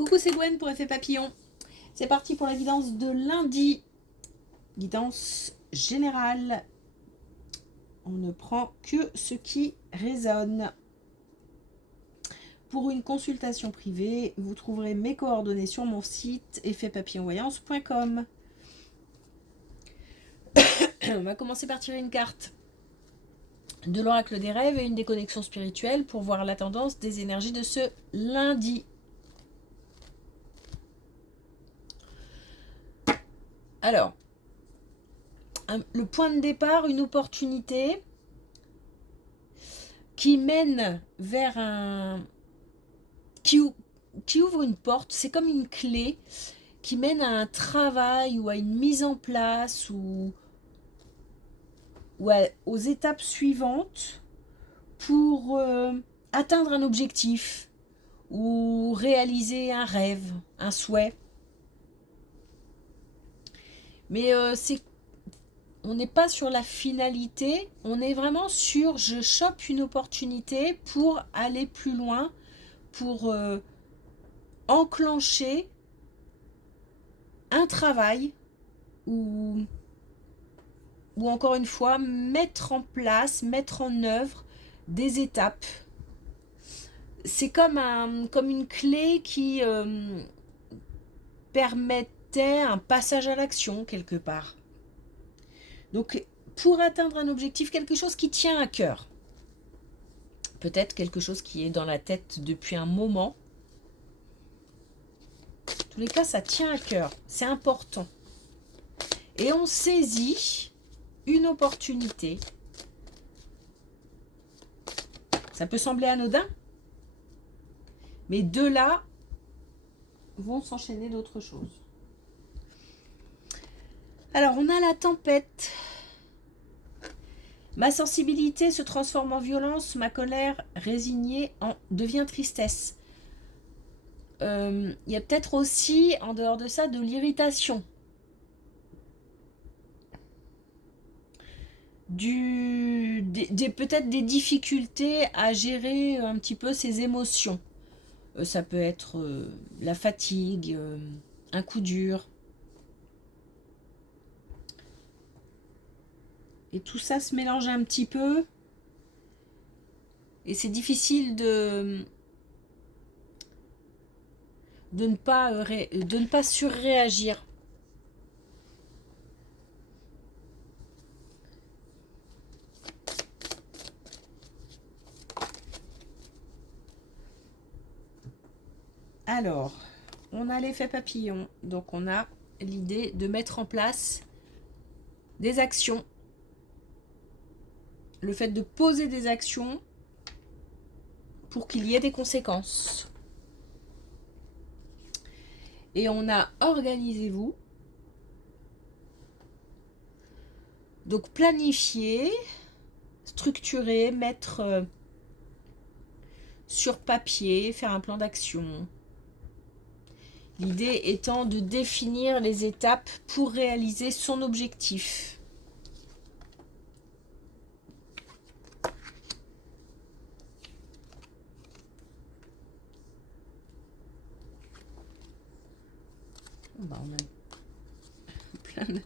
Coucou, c'est Gwen pour Effet Papillon. C'est parti pour la guidance de lundi. Guidance générale. On ne prend que ce qui résonne. Pour une consultation privée, vous trouverez mes coordonnées sur mon site effetpapillonvoyance.com. On va commencer par tirer une carte de l'oracle des rêves et une des connexions spirituelles pour voir la tendance des énergies de ce lundi. Alors, le point de départ, une opportunité qui mène vers un... qui ouvre une porte, c'est comme une clé qui mène à un travail ou à une mise en place ou aux étapes suivantes pour atteindre un objectif ou réaliser un rêve, un souhait. Mais on n'est pas sur la finalité, on est vraiment sur je chope une opportunité pour aller plus loin, pour enclencher un travail ou encore une fois mettre en place, mettre en œuvre des étapes. C'est comme une clé qui permettait un passage à l'action quelque part. Donc pour atteindre un objectif, quelque chose qui tient à cœur. Peut-être quelque chose qui est dans la tête depuis un moment. En tous les cas, ça tient à cœur. C'est important. Et on saisit une opportunité. Ça peut sembler anodin, mais de là vont s'enchaîner d'autres choses. Alors, on a la tempête. Ma sensibilité se transforme en violence, ma colère résignée devient tristesse. Il y a peut-être aussi, en dehors de ça, de l'irritation. Peut-être des difficultés à gérer un petit peu ses émotions. Ça peut être la fatigue, un coup dur. Et tout ça se mélange un petit peu. Et c'est difficile de ne pas surréagir. Alors, on a l'effet papillon. Donc, on a l'idée de mettre en place des actions. Le fait de poser des actions pour qu'il y ait des conséquences. Et on a organisez-vous. Donc, planifier, structurer, mettre sur papier, faire un plan d'action. L'idée étant de définir les étapes pour réaliser son objectif. On a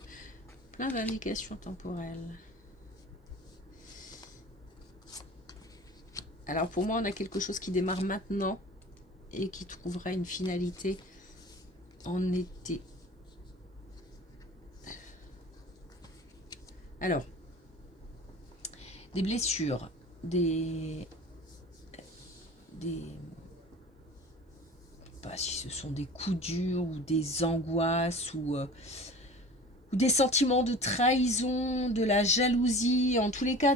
plein d'indications temporelles. Alors pour moi, on a quelque chose qui démarre maintenant et qui trouvera une finalité en été. Alors, des blessures, pas si ce sont des coups durs ou des angoisses ou des sentiments de trahison, de la jalousie, en tous les cas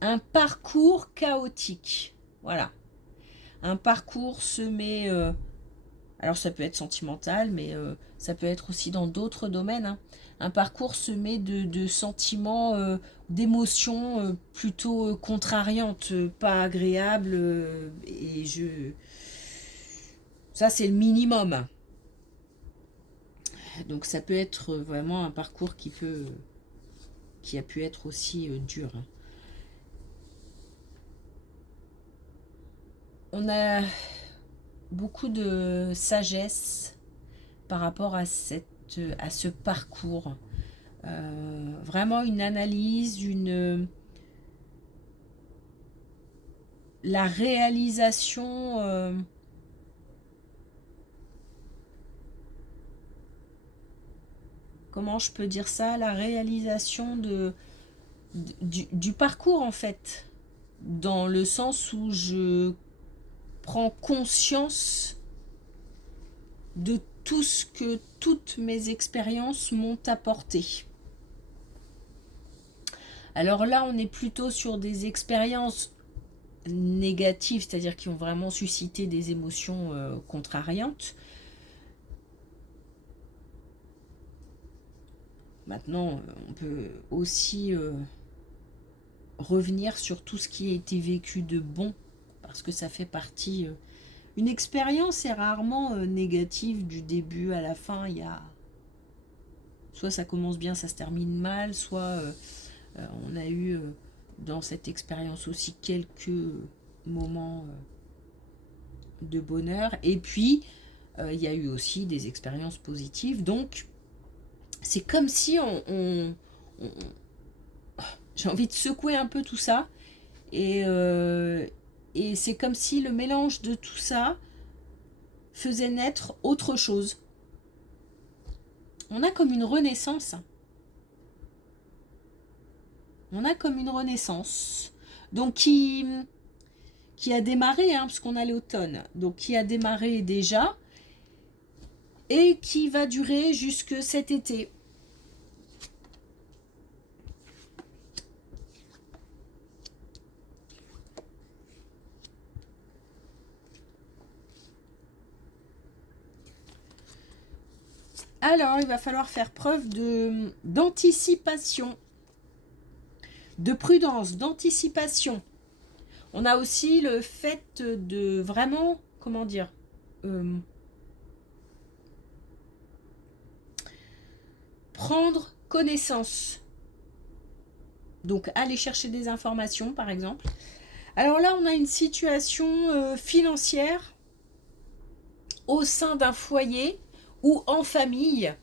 un parcours chaotique. Voilà. Un parcours semé, alors ça peut être sentimental, mais ça peut être aussi dans d'autres domaines. Hein. Un parcours semé de sentiments, d'émotions plutôt contrariantes, pas agréables. Ça, c'est le minimum. Donc ça peut être vraiment un parcours qui a pu être aussi dur. On a beaucoup de sagesse par rapport à ce parcours. Vraiment une analyse, la réalisation, comment je peux dire ça, la réalisation du parcours en fait, dans le sens où je prends conscience de tout ce que toutes mes expériences m'ont apporté. Alors là, on est plutôt sur des expériences négatives, c'est-à-dire qui ont vraiment suscité des émotions contrariantes. Maintenant, on peut aussi revenir sur tout ce qui a été vécu de bon, parce que ça fait partie... une expérience est rarement négative du début à la fin. Il y a... Soit ça commence bien, ça se termine mal, soit on a eu dans cette expérience aussi quelques moments de bonheur. Et puis, il y a eu aussi des expériences positives. Donc, c'est comme si j'ai envie de secouer un peu tout ça. Et c'est comme si le mélange de tout ça faisait naître autre chose. On a comme une renaissance. On a comme une renaissance. Donc qui a démarré, parce qu'on a l'automne. Donc qui a démarré déjà et qui va durer jusque cet été. Alors, il va falloir faire preuve d'anticipation, de prudence, d'anticipation. On a aussi le fait de vraiment, comment dire, prendre connaissance. Donc, aller chercher des informations, par exemple. Alors là, on a une situation financière au sein d'un foyer ou en famille.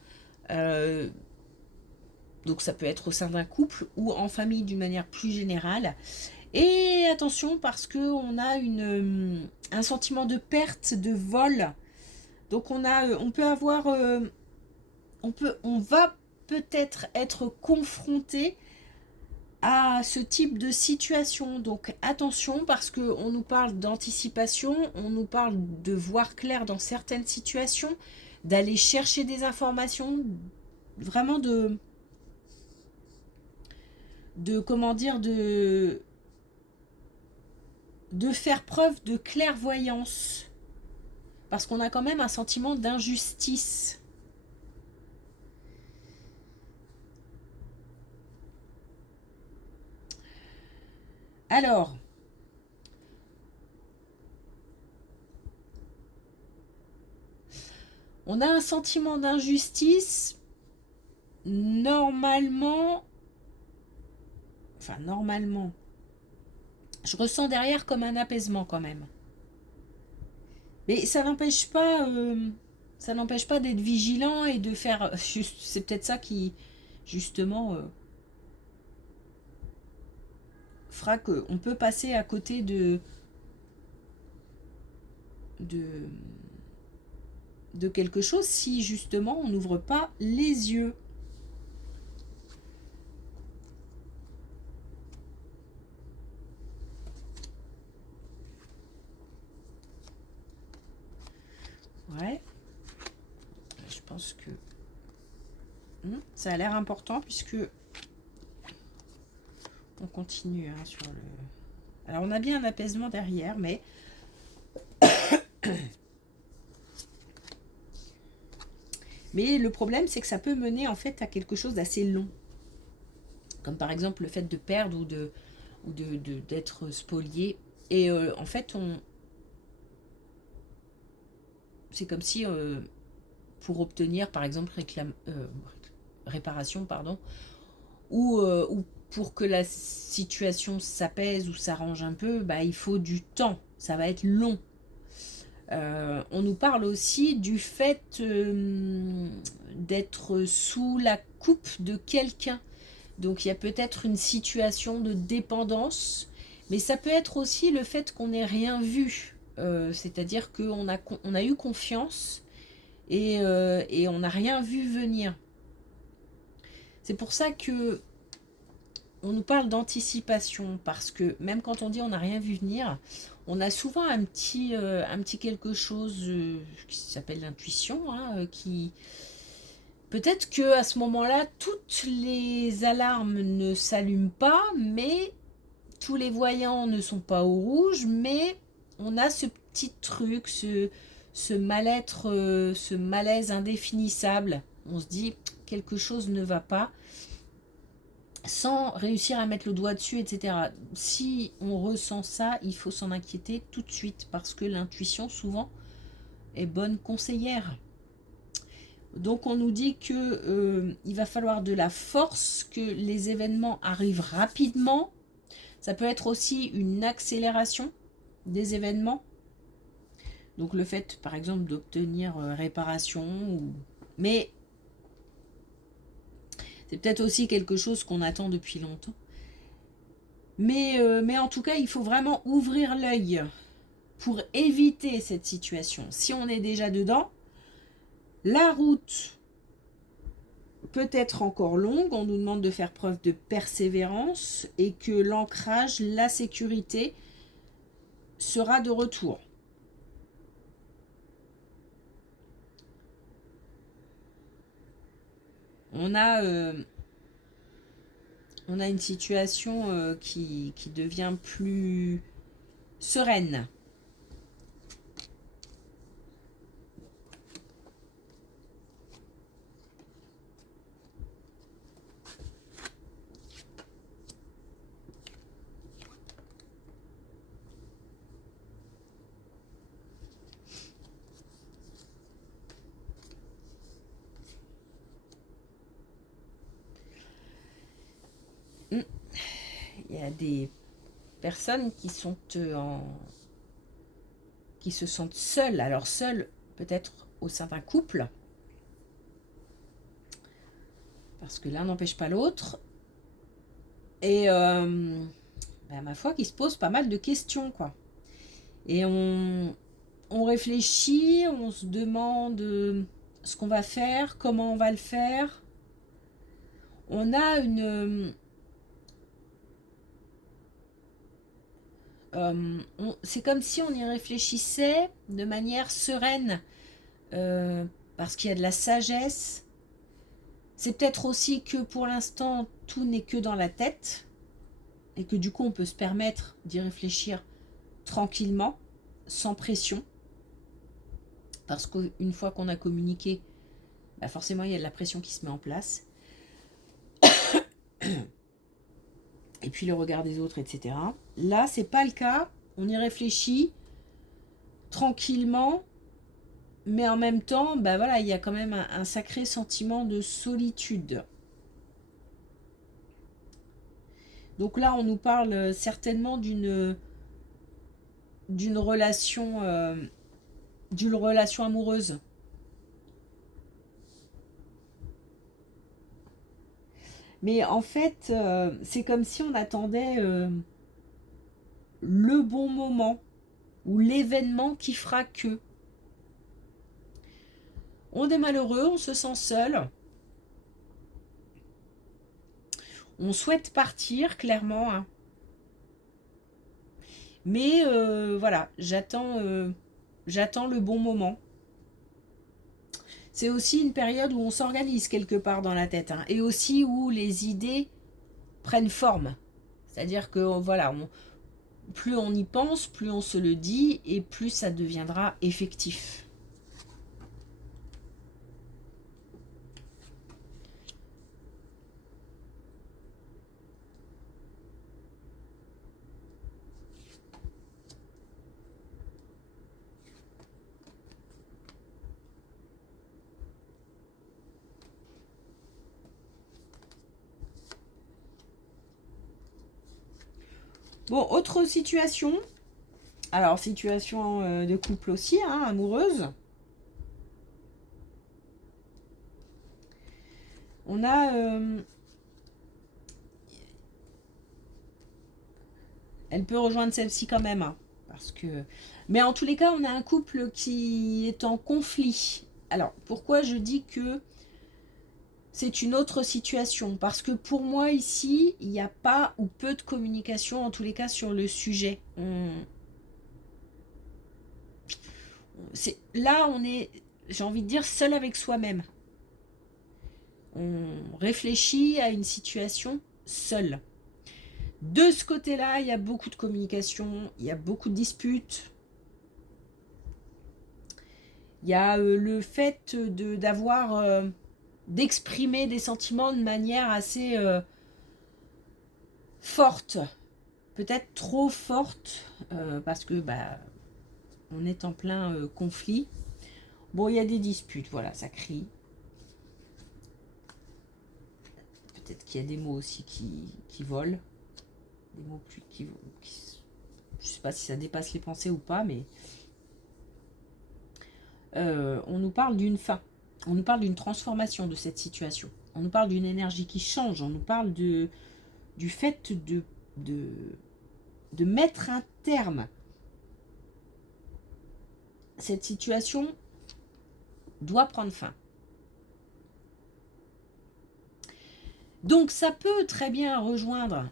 Donc ça peut être au sein d'un couple ou en famille d'une manière plus générale. Et attention parce qu'on a un sentiment de perte, de vol. Donc on peut avoir... on va peut-être être confronté à ce type de situation. Donc attention parce qu'on nous parle d'anticipation, on nous parle de voir clair dans certaines situations, d'aller chercher des informations, vraiment de comment dire, de faire preuve de clairvoyance. Parce qu'on a quand même un sentiment d'injustice. Alors, on a un sentiment d'injustice. Normalement, je ressens derrière comme un apaisement quand même. Mais ça n'empêche pas d'être vigilant et de faire... C'est peut-être ça qui, justement, fera qu'on peut passer à côté de quelque chose si, justement, on n'ouvre pas les yeux. Ouais. Je pense que ça a l'air important puisque on continue sur le... Alors on a bien un apaisement derrière, mais le problème c'est que ça peut mener en fait à quelque chose d'assez long. Comme par exemple le fait de perdre ou d'être spolié. Et en fait c'est comme si pour obtenir par exemple réparation, ou pour que la situation s'apaise ou s'arrange un peu, il faut du temps, ça va être long. On nous parle aussi du fait d'être sous la coupe de quelqu'un. Donc il y a peut-être une situation de dépendance, mais ça peut être aussi le fait qu'on n'ait rien vu. C'est-à-dire qu'on a eu confiance et on n'a rien vu venir. C'est pour ça que on nous parle d'anticipation, parce que même quand on dit on n'a rien vu venir, on a souvent un petit quelque chose qui s'appelle l'intuition, hein, qui peut-être que à ce moment-là, toutes les alarmes ne s'allument pas, mais tous les voyants ne sont pas au rouge, mais on a ce petit truc, ce mal-être, ce malaise indéfinissable. On se dit quelque chose ne va pas, sans réussir à mettre le doigt dessus, etc. Si on ressent ça, il faut s'en inquiéter tout de suite, parce que l'intuition, souvent, est bonne conseillère. Donc on nous dit que il va falloir de la force, que les événements arrivent rapidement. Ça peut être aussi une accélération des événements. Donc le fait, par exemple, d'obtenir réparation. Mais c'est peut-être aussi quelque chose qu'on attend depuis longtemps. Mais en tout cas, il faut vraiment ouvrir l'œil pour éviter cette situation. Si on est déjà dedans, la route peut être encore longue. On nous demande de faire preuve de persévérance et que l'ancrage, la sécurité sera de retour. On a une situation qui devient plus sereine. Il y a des personnes qui sont qui se sentent seules. Alors seules peut-être au sein d'un couple, parce que l'un n'empêche pas l'autre. Et ma foi, qui se pose pas mal de questions, quoi. Et on réfléchit, on se demande ce qu'on va faire, comment on va le faire. On a c'est comme si on y réfléchissait de manière sereine, parce qu'il y a de la sagesse. C'est peut-être aussi que pour l'instant, tout n'est que dans la tête, et que du coup, on peut se permettre d'y réfléchir tranquillement, sans pression. Parce qu'une fois qu'on a communiqué, forcément, il y a de la pression qui se met en place. Et puis le regard des autres, etc. Là, c'est pas le cas. On y réfléchit tranquillement, mais en même temps, voilà, il y a quand même un sacré sentiment de solitude. Donc là, on nous parle certainement d'une relation amoureuse. Mais en fait, c'est comme si on attendait le bon moment ou l'événement qui fera que. On est malheureux, on se sent seul. On souhaite partir, clairement. Hein. Mais voilà, j'attends le bon moment. C'est aussi une période où on s'organise quelque part dans la tête. Hein, et aussi où les idées prennent forme. C'est-à-dire que voilà, plus on y pense, plus on se le dit, et plus ça deviendra effectif. Bon, autre situation, Alors, situation de couple aussi, hein, amoureuse. On a... elle peut rejoindre celle-ci quand même, hein, parce que... Mais en tous les cas, on a un couple qui est en conflit. Alors, pourquoi je dis que c'est une autre situation? Parce que pour moi, ici, il n'y a pas ou peu de communication, en tous les cas, sur le sujet. Là, on est, j'ai envie de dire, seul avec soi-même. On réfléchit à une situation seul. De ce côté-là, il y a beaucoup de communication, il y a beaucoup de disputes. Il y a le fait d'avoir d'exprimer des sentiments de manière assez forte, peut-être trop forte, parce que on est en plein conflit. Bon, il y a des disputes, voilà, ça crie. Peut-être qu'il y a des mots aussi qui volent. Des mots plus qui je sais pas si ça dépasse les pensées ou pas, mais on nous parle d'une fin. On nous parle d'une transformation de cette situation. On nous parle d'une énergie qui change. On nous parle du fait de mettre un terme. Cette situation doit prendre fin. Donc ça peut très bien rejoindre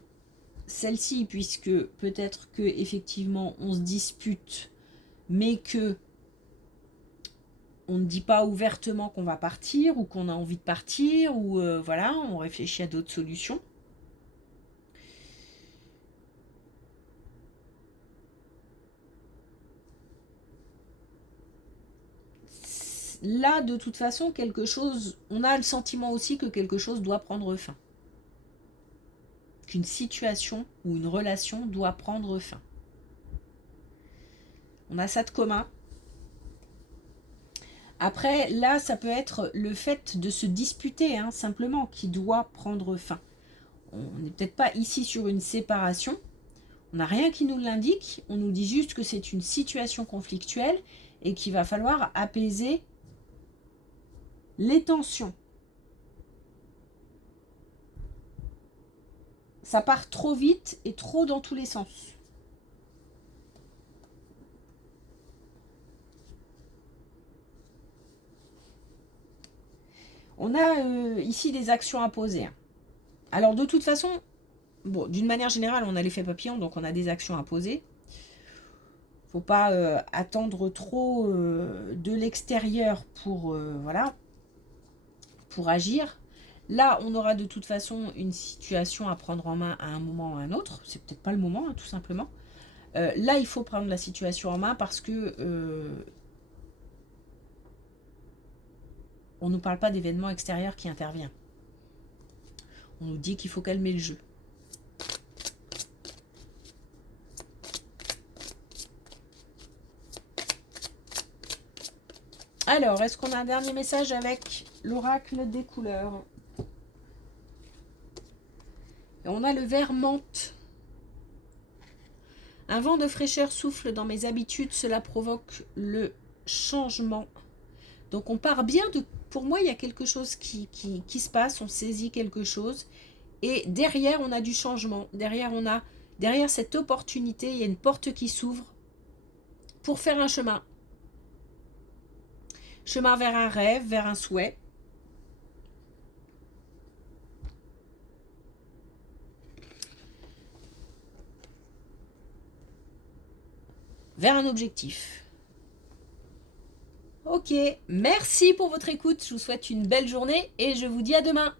celle-ci, puisque peut-être que effectivement on se dispute, mais que on ne dit pas ouvertement qu'on va partir ou qu'on a envie de partir, ou voilà, on réfléchit à d'autres solutions. Là, de toute façon, quelque chose, on a le sentiment aussi que quelque chose doit prendre fin. Qu'une situation ou une relation doit prendre fin. On a ça de commun. Après, là, ça peut être le fait de se disputer, hein, simplement, qui doit prendre fin. On n'est peut-être pas ici sur une séparation. On n'a rien qui nous l'indique. On nous dit juste que c'est une situation conflictuelle et qu'il va falloir apaiser les tensions. Ça part trop vite et trop dans tous les sens. On a ici des actions à poser. Alors de toute façon, bon, d'une manière générale, on a l'effet papillon, donc on a des actions à poser. Faut pas attendre trop de l'extérieur pour voilà, pour agir. Là, on aura de toute façon une situation à prendre en main à un moment ou à un autre. C'est peut-être pas le moment, hein, tout simplement. Là, il faut prendre la situation en main parce que on ne nous parle pas d'événements extérieurs qui interviennent. On nous dit qu'il faut calmer le jeu. Alors, est-ce qu'on a un dernier message avec l'oracle des couleurs? Et on a le vert menthe. Un vent de fraîcheur souffle dans mes habitudes, cela provoque le changement. Donc on part bien de... Pour moi, il y a quelque chose qui se passe, on saisit quelque chose. Et derrière, on a du changement. Derrière cette opportunité, il y a une porte qui s'ouvre pour faire un chemin. Chemin vers un rêve, vers un souhait. Vers un objectif. Ok, merci pour votre écoute. Je vous souhaite une belle journée et je vous dis à demain.